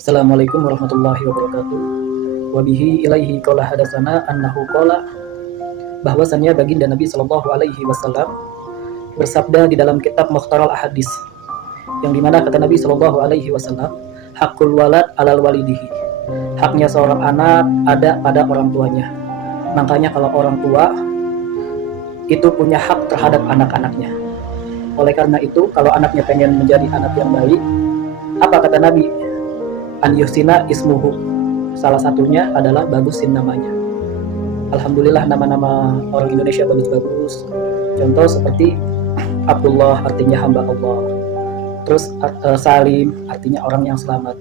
Assalamualaikum warahmatullahi wabarakatuh. Wabihi ilaihi qala hadatsana annahu qala, bahwasannya baginda Nabi Shallallahu alaihi wasallam bersabda di dalam kitab Mukhtarul Ahadits, yang dimana kata Nabi Shallallahu alaihi wasallam, hakul walad alal walidihi, haknya seorang anak ada pada orang tuanya. Makanya kalau orang tua itu punya hak terhadap anak-anaknya. Oleh karena itu, kalau anaknya pengen menjadi anak yang baik, apa kata Nabi? An yusina ismuhu, salah satunya adalah bagusin namanya. Alhamdulillah nama-nama orang Indonesia bagus-bagus. Contoh seperti Abdullah, artinya hamba Allah. Terus Salim, artinya orang yang selamat.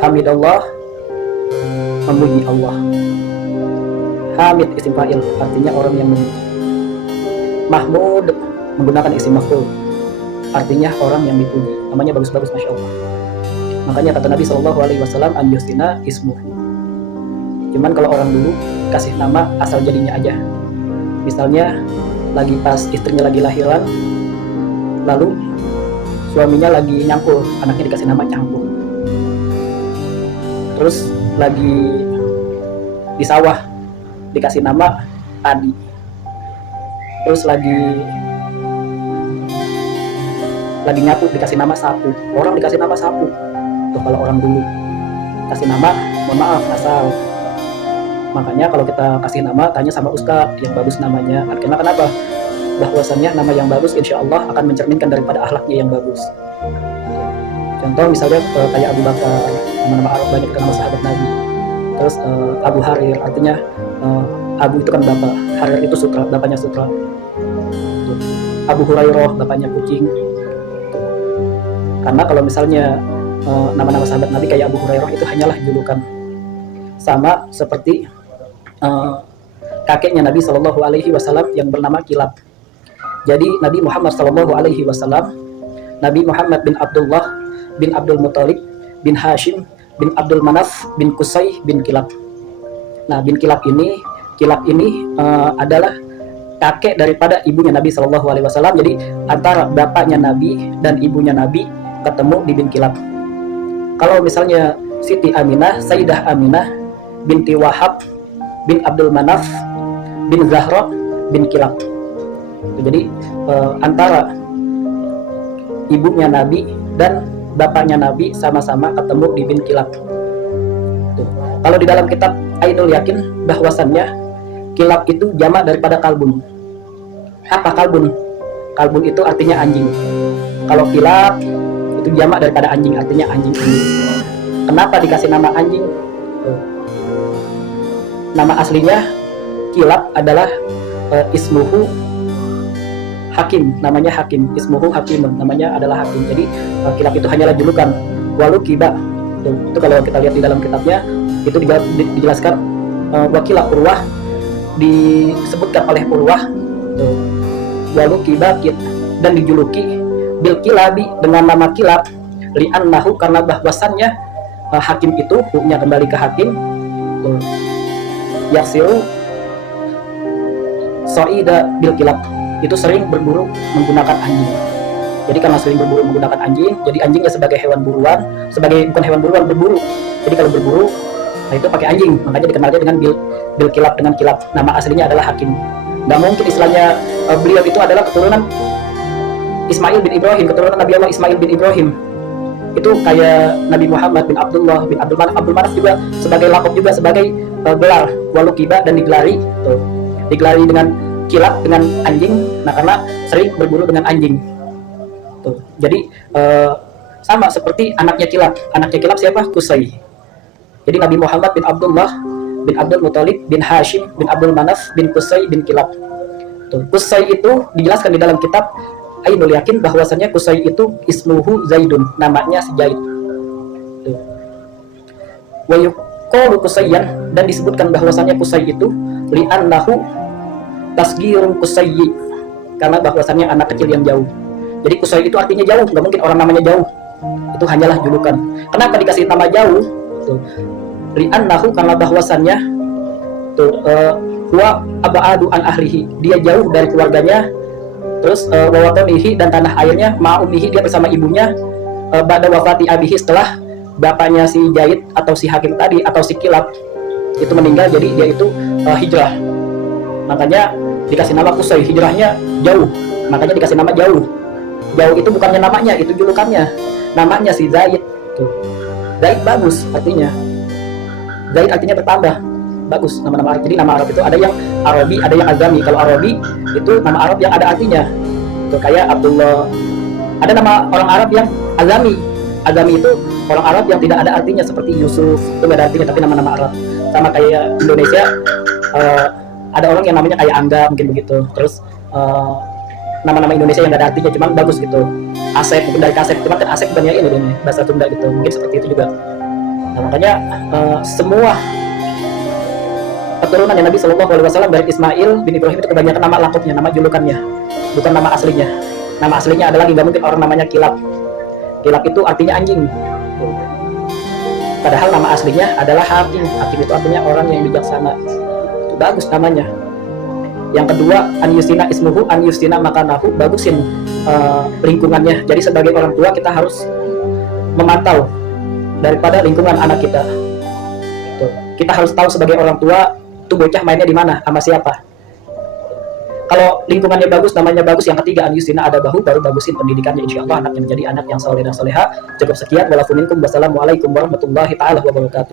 Hamidallah, memuji Allah. Hamid isim fa'il, artinya orang yang memuji. Mahmud menggunakan isim maf'ul, artinya orang yang dipuji. Namanya bagus-bagus, masya Allah. Makanya kata Nabi Shallallahu alaihi wasallam, an yusina ismuhu. Cuman kalau orang dulu kasih nama asal jadinya aja. Misalnya lagi pas istrinya lagi lahiran, lalu suaminya lagi nyangkul, anaknya dikasih nama Cangkul. Terus lagi di sawah dikasih nama Adi. Terus lagi nyapu dikasih nama Sapu. Orang dikasih nama Sapu. Tuh kalau orang dulu kasih nama, mohon maaf, asal. Makanya kalau kita kasih nama, tanya sama ustadz yang bagus namanya. Karena kenapa? Bahwasannya nama yang bagus insya Allah akan mencerminkan daripada akhlaknya yang bagus. Contoh misalnya kayak Abu Bakar, nama-nama Arab banyak nama sahabat Nabi. Terus Abu Harir, artinya Abu itu kan bapak, Harir itu sutra, bapaknya sutra. Abu Hurairah, bapaknya kucing. Karena kalau misalnya nama-nama sahabat Nabi kayak Abu Hurairah itu hanyalah julukan. Sama seperti kakeknya Nabi Shallallahu alaihi wasallam yang bernama Kilab. Jadi Nabi Muhammad Shallallahu alaihi wasallam, Nabi Muhammad bin Abdullah bin Abdul Muthalib bin Hashim bin Abdul Manaf bin Qusay bin Kilab. Nah, bin Kilab ini adalah kakek daripada ibunya Nabi Shallallahu alaihi wasallam. Jadi antara bapaknya Nabi dan ibunya Nabi ketemu di bin Kilab. Kalau misalnya Siti Aminah, Sayyidah Aminah binti Wahab bin Abdul Manaf bin Zahra bin Kilab. Jadi antara ibunya Nabi dan bapaknya Nabi sama-sama ketemu di bin Kilab. Kalau di dalam kitab Ainul Yakin, bahwasannya Kilab itu jamak daripada kalbun. Apa kalbun? Kalbun itu artinya anjing. Kalau Kilab itu jamak daripada anjing, artinya anjing. Kenapa dikasih nama anjing? Nama aslinya Kilab adalah ismuhu Hakim, namanya Hakim. Ismuhu Hakimun, namanya adalah Hakim. Jadi Kilab itu hanyalah julukan. Walu kiba, itu kalau kita lihat di dalam kitabnya itu dijelaskan wakila Urwah, disebutkan oleh Urwah walu kiba dan dijuluki bil kilabi dengan nama Kilab li'annahu, karena bahwasannya Hakim itu hukumnya kembali ke Hakim, yasiru so'ida bil Kilab, itu sering berburu menggunakan anjing. Jadi karena sering berburu menggunakan anjing, jadi anjingnya sebagai hewan buruan, bukan hewan buruan, berburu. Jadi kalau berburu, nah itu pakai anjing, makanya dikenalnya dengan bil Kilab, dengan Kilab. Nama aslinya adalah Hakim. Nggak mungkin istilahnya beliau itu adalah keturunan Ismail bin Ibrahim, keturunan Nabi Allah Ismail bin Ibrahim. Itu kayak Nabi Muhammad bin Abdullah bin Abdul Manaf. Abdul Manaf juga sebagai lakop, juga sebagai gelar walukiba, dan digelari dengan Kilab, dengan anjing. Nah, karena sering berburu dengan anjing. Jadi sama seperti anaknya Kilab. Anaknya Kilab siapa? Qusay. Jadi Nabi Muhammad bin Abdullah bin Abdul Muthalib bin Hashim bin Abdul Manaf bin Qusay bin Kilab. Qusay itu dijelaskan di dalam kitab Ainul Yakin bahwasannya Qusay itu ismuhu Zaidun, namanya si Zaid. Wa yuqalu Qusayyan, dan disebutkan bahwasannya Qusay itu li'annahu tasgiru Qusayyi, karena bahwasannya anak kecil yang jauh. Jadi Qusay itu artinya jauh, nggak mungkin orang namanya jauh. Itu hanyalah julukan. Kenapa dikasih nama jauh? Li'annahu, karena bahwasannya huwa abadu an ahlihi, dia jauh dari keluarganya. Terus wawatonihi, dan tanah airnya, ma'umihi, dia bersama ibunya, ba'da wafati abihi, setelah bapaknya si Zaid atau si Hakim tadi atau si Kilab itu meninggal, jadi dia itu hijrah, makanya dikasih nama Qusay, hijrahnya jauh, makanya dikasih nama jauh. Jauh itu bukannya namanya, itu julukannya, namanya si Zaid tuh. Zaid bagus artinya, Zaid artinya bertambah, bagus nama-nama Arab. Jadi nama Arab itu ada yang Arabi, ada yang Azami. Kalau Arabi itu nama Arab yang ada artinya tuh, kayak Abdullah. Ada nama orang Arab yang Azami. Azami itu orang Arab yang tidak ada artinya, seperti Yusuf, itu tidak ada artinya tapi nama-nama Arab. Sama kayak Indonesia, ada orang yang namanya kayak Angga, mungkin begitu. Terus nama-nama Indonesia yang tidak ada artinya cuman bagus gitu. Asep, mungkin dari Kasep, cuman kan Asep bukannya ini bahasa Sunda gitu, mungkin seperti itu juga. Nah, makanya semua keturunan Nabi Shallallahu Alaihi Wasallam dari Ismail bin Ibrahim itu kebanyakan nama laqabnya, nama julukannya, bukan nama aslinya. Nama aslinya ada lagi, nggak mungkin orang namanya Kilab. Kilab itu artinya anjing. Padahal nama aslinya adalah Hakim. Hakim itu artinya orang yang bijaksana. Itu bagus namanya. Yang kedua, an yustina ismuhu, an yustina makanahu, bagusin lingkungannya. Jadi sebagai orang tua kita harus memantau daripada lingkungan anak kita. Tuh. Kita harus tahu sebagai orang tua tuh bocah mainnya di mana, sama siapa. Kalau lingkungannya bagus, namanya bagus. Yang ketiga, an yustina adabahu, baru bagusin pendidikannya. Insya Allah anaknya menjadi anak yang saleh dan saleha. Cukup sekian. Wassalamualaikum warahmatullahi taala wabarakatuh.